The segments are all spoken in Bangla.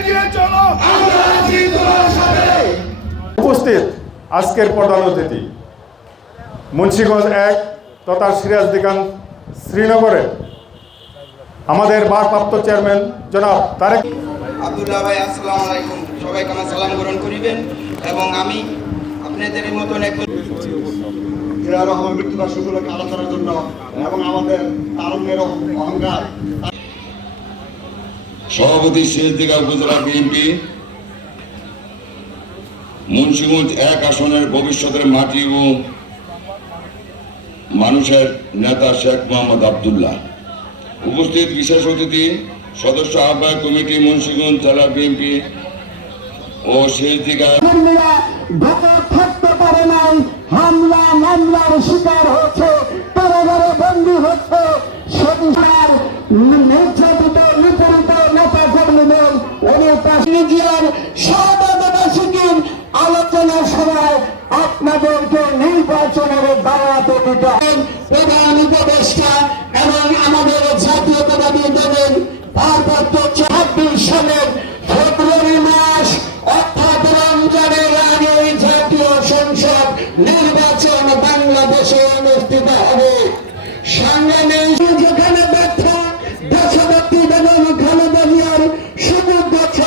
এগিয়ে চলো। উপস্থিত আজকের প্রধান অতিথি মুন্সিগঞ্জ এক তথা সিরাজদিকান শ্রীনগরে আমাদের ভারপ্রাপ্ত চেয়ারম্যান জনাব তারেক আব্দুল্লাহ ভাই আসসালামু আলাইকুম। সবাইকে আমার সালাম গ্রহণ করিবেন এবং আমি আপনাদের মতন একজন রহমান মৃত্যুবার্ষিকী উপলক্ষে আলোচনার জন্য এবং আমাদের তারুণ্যের অহংকার সভাপতি শেষদিঘা উপজেলা বিএনপি মুন্সিগঞ্জ এক আসনের ভবিষ্যতের মাটি ও মানুষের নেতা শেখ মোহাম্মদ আবদুল্লাহ। উপস্থিত বিশেষ অতিথি, সদস্য আহ্বায়ক কমিটি মুন্সিগঞ্জ জেলা বিএনপি ও পারে নাই, হামলা, মামলার শিকার হচ্ছে অনুপাসিয়ার সর্বদাসীর আলোচনার সময় আপনাদেরকে নির্বাচনের দাওয়াত দিতে প্রধান উপদেষ্টা এবং আমাদের জাতীয়তাবাদী দলের ভারপ্রাপ্ত ছাব্বিশ সালের ফেব্রুয়ারি মাস অর্থাৎ রমজানের আগে জাতীয় সংসদ নির্বাচন বাংলাদেশে অনুষ্ঠিত হবে।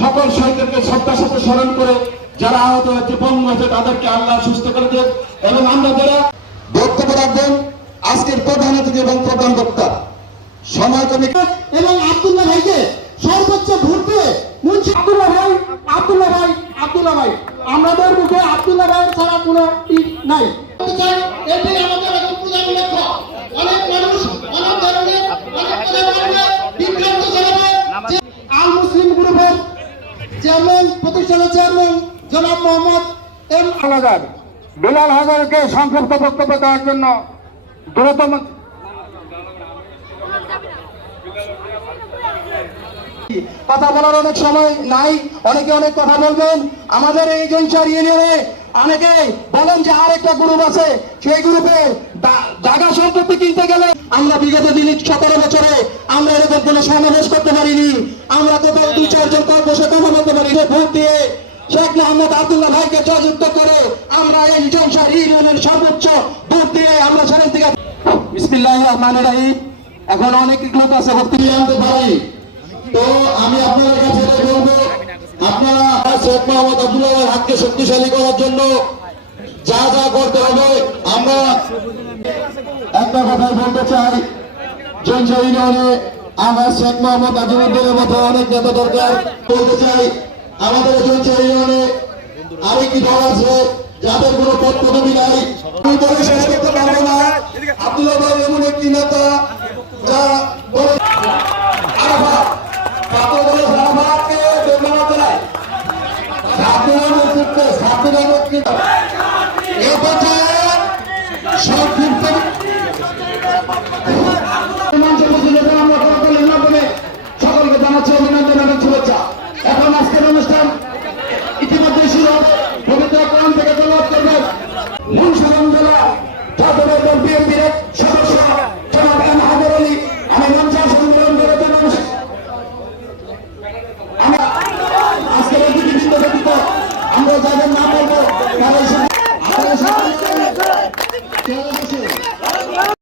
সকল শহীদদেরকে শ্রদ্ধার সাথে স্মরণ করে যারা আহত হয়েছে বন্ধ হয়েছে, তাদেরকে আল্লাহ সুস্থ করে দেন এবং আমরা যারা বক্তব্য রাখবেন, আজকের প্রধান অতিথি এবং প্রধান বক্তা সময় কমিটি এবং আব্দুল্লাহ ভাইকে সর্বোচ্চ ভোট দিয়ে আব্দুল্লাহ ভাই আব্দুল্লাহ ভাই আব্দুল্লাহ ভাই, আমাদের মুখে আব্দুল্লাহ ভাই ছাড়া কোনো নাই। এটাই আমাদের এখন প্রধান লক্ষ্য অনেক মানুষ অনেক ধরনের অনেক ধরনের বিভ্রান্ত জানাবে যে আল মুসলিম গ্রুপের চেয়ারম্যান প্রতিষ্ঠানের চেয়ারম্যান, জনাব মোহাম্মদ এম হাজার বিলাল হাজারকে সংক্ষিপ্ত বক্তব্য দেওয়ার জন্য দ্রুততম কথা বলার অনেক সময় নাই, অনেকে অনেক কথা বলবেন। আমাদের এই জৈনসার ইউনিয়নে অনেকে বলেন যে আরেকটা গ্রুপ আছে, সেই গ্রুপে জায়গা সম্পত্তি কিনতে গেলে আমরা বিগত দিন সতেরো বছরে আমরা এরকম কোনো সমাবেশ করতে পারিনি। কোথাও চারজন বসে কথা বলতে পারি যে ভোট দিয়ে শেখ মোহাম্মদ আব্দুল্লাহ ভাইকে জয়যুক্ত করে আমরা এই জৈনসার ইউনিয়নের সর্বোচ্চ ভোট দিয়ে আমরা সেখান থেকে এখন অনেক লোক আছে বক্তব্য আনতে পারি। তো আমি আপনাদের কাছে বলব, আপনারা শেখ মোহাম্মদ আব্দুল্লাহ হাতকে শক্তিশালী করার জন্য যা যা করতে হবে, আমরা একটা কথা বলতে চাই জৈন ইউনিয়নে আমরা শেখ মোহাম্মদ আজিমুদ্দিনের মতো অনেক নেতা দরকার। বলতে চাই, আমাদের জৈন ইউনিয়নে আরেকটি দল আছে? যাদের কোনো পদ পদবি নাই শেষ করতে পারব না। আব্দুল্লাহ এমন একটি নেতা ছাত্র